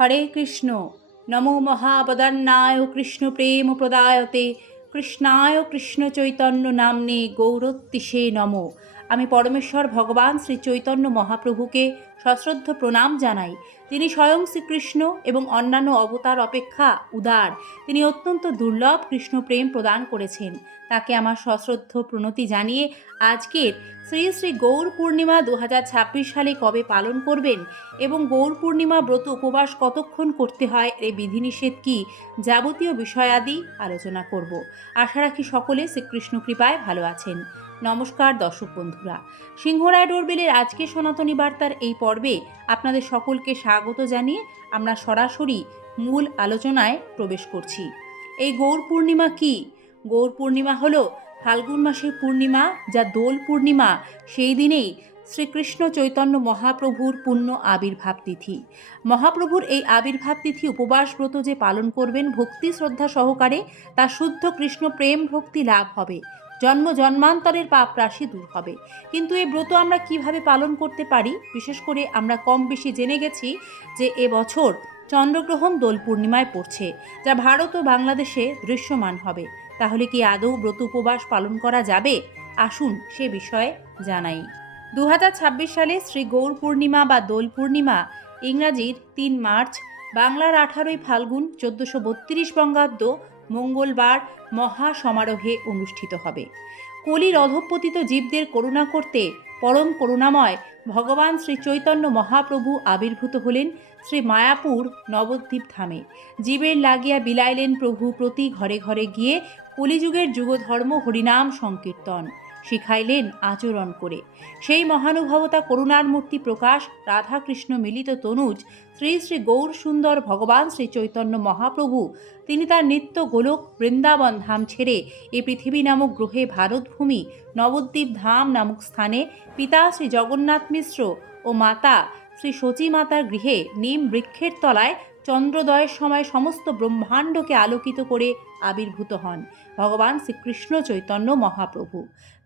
হরে কৃষ্ণ। নমো মহাবদান্যায় কৃষ্ণ প্রেম প্রদায়তে কৃষ্ণায় কৃষ্ণ চৈতন্য নাম্নে গৌরোত্তিষে নমো। আমি পরমেশ্বর ভগবান শ্রী চৈতন্য মহাপ্রভুকে সশ্রদ্ধ প্রণাম জানাই। তিনি স্বয়ং শ্রীকৃষ্ণ এবং অন্যান্য অবতার অপেক্ষা উদার। তিনি অত্যন্ত দুর্লভ কৃষ্ণ প্রেম প্রদান করেছেন। তাকে আমার সশ্রদ্ধ প্রণতি জানিয়ে আজকের শ্রী শ্রী গৌর পূর্ণিমা 2026 সালে কবে পালন করবেন এবং গৌর পূর্ণিমা ব্রত উপবাস কতক্ষণ করতে হয়, এর বিধিনিষেধ কী, যাবতীয় বিষয়াদি আলোচনা করব। আশা রাখি সকলে শ্রীকৃষ্ণ কৃপায় ভালো আছেন। নমস্কার দর্শক বন্ধুরা, সিংহরায় ডোরবেলের আজকে সনাতনী বার্তার এই পর্বে আপনাদের সকলকে স্বাগত জানিয়ে আমরা সরাসরি মূল আলোচনায় প্রবেশ করছি। এই গৌর পূর্ণিমা কি? গৌর পূর্ণিমা হলো ফাল্গুন মাসের পূর্ণিমা, যা দোল পূর্ণিমা। সেই দিনেই শ্রীকৃষ্ণ চৈতন্য মহাপ্রভুর পূর্ণ আবির্ভাব তিথি। মহাপ্রভুর এই আবির্ভাব তিথি উপবাস ব্রত যে পালন করবেন ভক্তি শ্রদ্ধা সহকারে, তা শুদ্ধ কৃষ্ণ প্রেম ভক্তি লাভ হবে, জন্ম জন্মান্তরের পাপ রাশি দূর হবে। কিন্তু এই ব্রত আমরা কিভাবে পালন করতে পারি? বিশেষ করে আমরা কম বেশি জেনে গেছি যে এবছর চন্দ্রগ্রহণ দোল পূর্ণিমায় পড়ছে, যা ভারত ও বাংলাদেশে দৃশ্যমান হবে। তাহলে কি আদৌ ব্রত উপবাস পালন করা যাবে? আসুন সে বিষয়ে জানাই। 2026 সালে শ্রী গৌর পূর্ণিমা বা দোল পূর্ণিমা ইংরাজির 3 মার্চ, বাংলার 18ই ফাল্গুন 1432 বঙ্গাব্দ মঙ্গলবার মহা সমারোহে অনুষ্ঠিত হবে। কলির অধঃপতিত জীবদের করুণা করতে পরম করুণাময় ভগবান শ্রী চৈতন্য মহাপ্রভু আবির্ভূত হলেন শ্রী মায়াপুর নবদ্বীপ ধামে। জীবের লাগিয়া বিলাইলেন প্রভু প্রতি ঘরে ঘরে গিয়ে, কলিযুগের যুগধর্ম হরিনাম সংকীর্তন শিখাইলেন আচরণ করে। সেই মহানুভবতা করুণার মূর্তি প্রকাশ রাধাকৃষ্ণ মিলিত তনুজ শ্রী শ্রী গৌর সুন্দর ভগবান শ্রী চৈতন্য মহাপ্রভু, তিনি তার নিত্য গোলক বৃন্দাবন ধাম ছেড়ে এই পৃথিবী নামক গ্রহে ভারতভূমি নবদ্বীপ ধাম নামক স্থানে পিতা শ্রী জগন্নাথ মিশ্র ও মাতা শ্রী শচী মাতার গৃহে নিম বৃক্ষের তলায় চন্দ্রোদয়ের সময় সমস্ত ব্রহ্মাণ্ডকে আলোকিত করে আবির্ভূত হন ভগবান শ্রীকৃষ্ণ চৈতন্য মহাপ্রভু।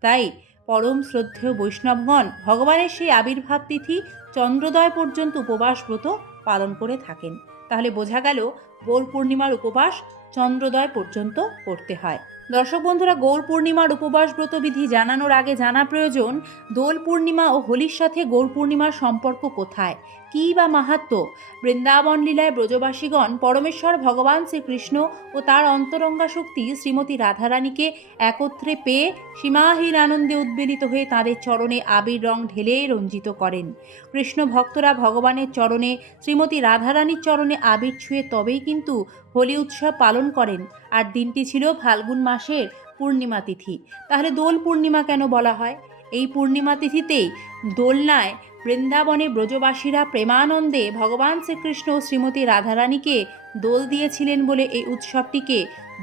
তাই পরম শ্রদ্ধেয় বৈষ্ণবগণ ভগবানের সেই আবির্ভাব তিথি চন্দ্রোদয় পর্যন্ত উপবাস ব্রত পালন করে থাকেন। তাহলে বোঝা গেল গৌর পূর্ণিমার উপবাস চন্দ্রোদয় পর্যন্ত করতে হয়। দর্শক বন্ধুরা, গৌর পূর্ণিমার উপবাস ব্রত বিধি জানানোর আগে জানা প্রয়োজন দোল পূর্ণিমা ও হোলির সাথে গৌর পূর্ণিমার সম্পর্ক কোথায়, কী বা মাহাত্ম্য। বৃন্দাবন লীলায় ব্রজবাসীগণ পরমেশ্বর ভগবান শ্রীকৃষ্ণ ও তার অন্তরঙ্গা শক্তি শ্রীমতী রাধারানীকে একত্রে পেয়ে সীমাহীন আনন্দে উদ্বেলিত হয়ে তাঁদের চরণে আবির রং ঢেলে রঞ্জিত করেন। কৃষ্ণ ভক্তরা ভগবানের চরণে, শ্রীমতী রাধারানীর চরণে আবির ছুঁয়ে তবেই কিন্তু হোলি উৎসব পালন করেন। আর দিনটি ছিল ফাল্গুন মাসের পূর্ণিমা তিথি। তাহলে দোল পূর্ণিমা কেন বলা হয়? এই পূর্ণিমা তিথিতেই দোলনায় বৃন্দাবনে ব্রজবাসীরা প্রেমানন্দে ভগবান শ্রীকৃষ্ণ ও শ্রীমতী রাধারানীকে দোল দিয়েছিলেন বলে এই উৎসবটিকে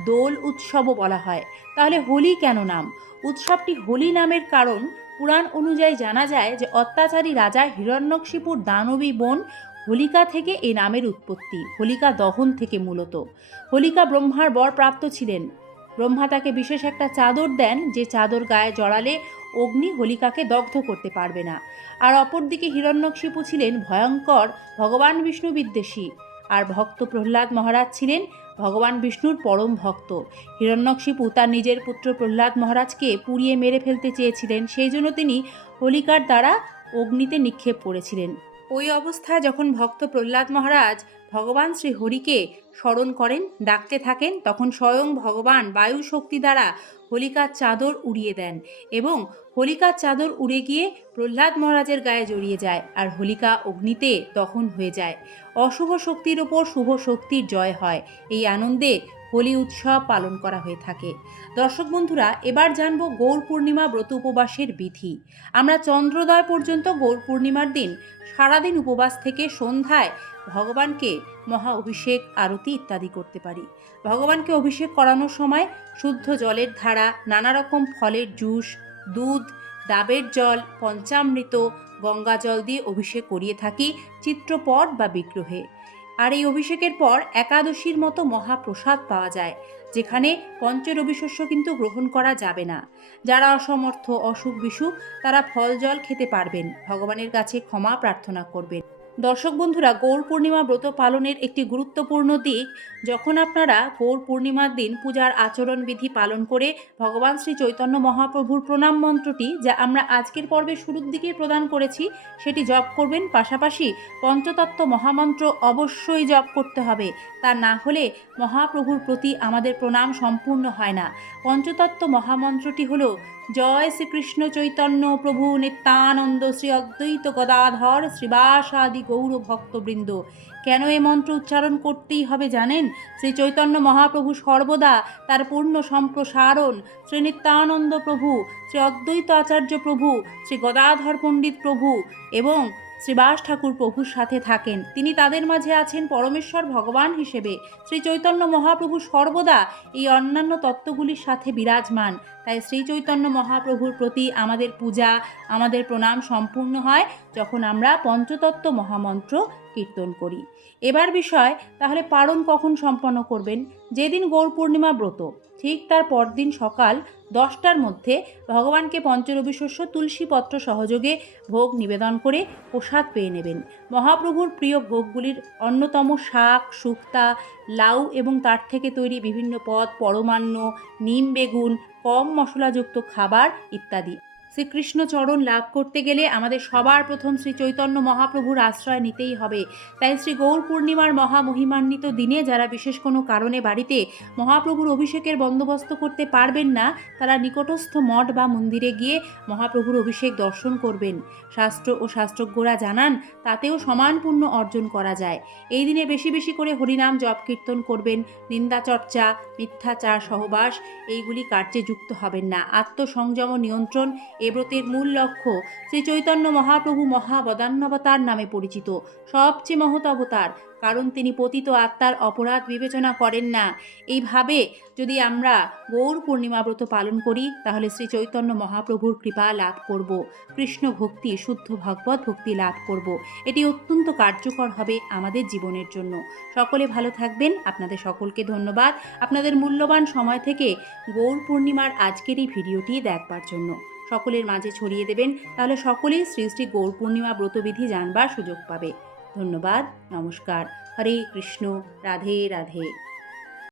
দোল উৎসবও বলা হয়। তাহলে হোলি কেন নাম? উৎসবটি হোলি নামের কারণ পুরাণ অনুযায়ী জানা যায় যে অত্যাচারী রাজা হিরণ্যকশিপুর দানবী বোন হোলিকা থেকে এই নামের উৎপত্তি। হোলিকা দহন থেকে মূলত। হোলিকা ব্রহ্মার বর প্রাপ্ত ছিলেন। ব্রহ্মা তাকে বিশেষ একটা চাদর দেন, যে চাদর গায়ে জড়ালে অগ্নি হোলিকাকে দগ্ধ করতে পারবে না। আর অপরদিকে হিরণ্যকশিপু ছিলেন ভয়ঙ্কর ভগবান বিষ্ণু বিদ্বেষী, আর ভক্ত প্রহ্লাদ মহারাজ ছিলেন ভগবান বিষ্ণুর পরম ভক্ত। হিরণ্যকশিপু তার নিজের পুত্র প্রহ্লাদ মহারাজকে পুড়িয়ে মেরে ফেলতে চেয়েছিলেন, সেই জন্য তিনি হোলিকার দ্বারা অগ্নিতে নিক্ষেপ করেছিলেন। ওই অবস্থায় যখন ভক্ত প্রহ্লাদ মহারাজ ভগবান শ্রী হরিকে স্মরণ করেন, ডাকতে থাকেন, তখন স্বয়ং ভগবান বায়ু শক্তি দ্বারা হোলিকার চাদর উড়িয়ে দেন এবং হোলিকার চাদর উড়ে গিয়ে প্রহ্লাদ মহারাজের গায়ে জড়িয়ে যায়, আর হোলিকা অগ্নিতে দহন হয়ে যায়। অশুভ শক্তির ওপর শুভ শক্তির জয় হয়। এই আনন্দে হোলি উৎসব পালন করা হয়ে থাকে। দর্শক বন্ধুরা, এবার জানব গৌর পূর্ণিমা ব্রত উপবাসের বিধি। আমরা চন্দ্রোদয় পর্যন্ত গৌর পূর্ণিমার দিন সারাদিন উপবাস থেকে সন্ধ্যায় ভগবানকে মহা অভিষেক, আরতি ইত্যাদি করতে পারি। ভগবানকে অভিষেক করানোর সময় শুদ্ধ জলের ধারা, নানা রকম ফলের জুস, দুধ, ডাবের জল, পঞ্চামৃত, গঙ্গা জল দিয়ে অভিষেক করিয়ে থাকি চিত্রপট বা বিগ্রহে। আর এই অভিষেকের পর একাদশীর মতো মহাপ্রসাদ পাওয়া যায়, যেখানে পঞ্চরবিশস্য কিন্তু গ্রহণ করা যাবে না। যারা অসমর্থ, অসুখ বিসুখ, তারা ফল জল খেতে পারবেন, ভগবানের কাছে ক্ষমা প্রার্থনা করবেন। দর্শক বন্ধুরা, গৌর পূর্ণিমা ব্রত পালনের একটি গুরুত্বপূর্ণ দিক, যখন আপনারা গৌর পূর্ণিমার দিন পূজার আচরণবিধি পালন করে ভগবান শ্রী চৈতন্য মহাপ্রভুর প্রণাম মন্ত্রটি, যা আমরা আজকের পর্বে শুরুর দিকেই প্রদান করেছি, সেটি জপ করবেন। পাশাপাশি পঞ্চতত্ত্ব মহামন্ত্র অবশ্যই জপ করতে হবে। তা না হলে মহাপ্রভুর প্রতি আমাদের প্রণাম সম্পূর্ণ হয় না। পঞ্চতত্ত্ব মহামন্ত্রটি হলো: জয় শ্রীকৃষ্ণ চৈতন্য প্রভু নিত্যানন্দ শ্রী অদ্বৈত গদাধর শ্রীবাসাদি গৌর ভক্তবৃন্দ। কেন এ মন্ত্র উচ্চারণ করতেই হবে জানেন? শ্রী চৈতন্য মহাপ্রভু সর্বদা তার পূর্ণ সম্প্রসারণ শ্রী নিত্যানন্দ প্রভু, শ্রী অদ্বৈত আচার্য প্রভু, শ্রী গদাধর পণ্ডিত প্রভু এবং শ্রীবাস ঠাকুর প্রভুর সাথে থাকেন। তিনি তাদের মাঝে আছেন পরমেশ্বর ভগবান হিসেবে। শ্রী চৈতন্য মহাপ্রভু সর্বদা এই অন্যান্য তত্ত্বগুলির সাথে বিরাজমান। তাই শ্রী চৈতন্য মহাপ্রভুর প্রতি আমাদের পূজা, আমাদের প্রণাম সম্পূর্ণ হয় যখন আমরা পঞ্চতত্ত্ব মহামন্ত্র কীর্তন করি। এবার বিষয়, তাহলে পালন কখন সম্পন্ন করবেন? যেদিন গৌর পূর্ণিমা ব্রত, ঠিক তার পরদিন সকাল 10টার মধ্যে ভগবানকে পঞ্চরবিশস্য তুলসীপত্র সহযোগে ভোগ নিবেদন করে প্রসাদ পেয়ে নেবেন। মহাপ্রভুর প্রিয় ভোগগুলির অন্যতম শাক, শুক্তা, লাউ এবং তার থেকে তৈরি বিভিন্ন পদ, পরমান্ন, নিম বেগুন, কম মশলাযুক্ত খাবার ইত্যাদি। শ্রীকৃষ্ণ চরণ লাভ করতে গেলে আমাদের সবার প্রথম শ্রী চৈতন্য মহাপ্রভুর আশ্রয় নিতেই হবে। তাই শ্রী গৌর পূর্ণিমার মহামহিমান্বিত দিনে যারা বিশেষ কোনো কারণে বাড়িতে মহাপ্রভুর অভিষেকের বন্দোবস্ত করতে পারবেন না, তারা নিকটস্থ মঠ বা মন্দিরে গিয়ে মহাপ্রভুর অভিষেক দর্শন করবেন। শাস্ত্র ও শাস্ত্রজ্ঞরা জানান তাতেও সমান পুণ্য অর্জন করা যায়। এই দিনে বেশি বেশি করে হরিনাম জপ কীর্তন করবেন। নিন্দাচর্চা, মিথ্যাচার, সহবাস এইগুলি কার্যে যুক্ত হবেন না। আত্মসংযম নিয়ন্ত্রণ এ ব্রতের মূল লক্ষ্য। শ্রী চৈতন্য মহাপ্রভু মহাবদান্যবতার নামে পরিচিত, সবচেয়ে মহৎ অবতার, কারণ তিনি পতিত আত্মার অপরাধ বিবেচনা করেন না। এইভাবে যদি আমরা গৌর পূর্ণিমা ব্রত পালন করি, তাহলে শ্রী চৈতন্য মহাপ্রভুর কৃপা লাভ করব, কৃষ্ণ ভক্তি, শুদ্ধ ভগবত ভক্তি লাভ করব। এটি অত্যন্ত কার্যকর হবে আমাদের জীবনের জন্য। সকলে ভালো থাকবেন। আপনাদের সকলকে ধন্যবাদ আপনাদের মূল্যবান সময় থেকে গৌর পূর্ণিমার আজকের এই ভিডিওটি দেখবার জন্য। সকলের মাঝে ছড়িয়ে দেবেন, তাহলে সকলেই শ্রী শ্রী গৌর পূর্ণিমা ব্রতবিধি জানবার সুযোগ পাবে। ধন্যবাদ। নমস্কার। হরে কৃষ্ণ। রাধে রাধে।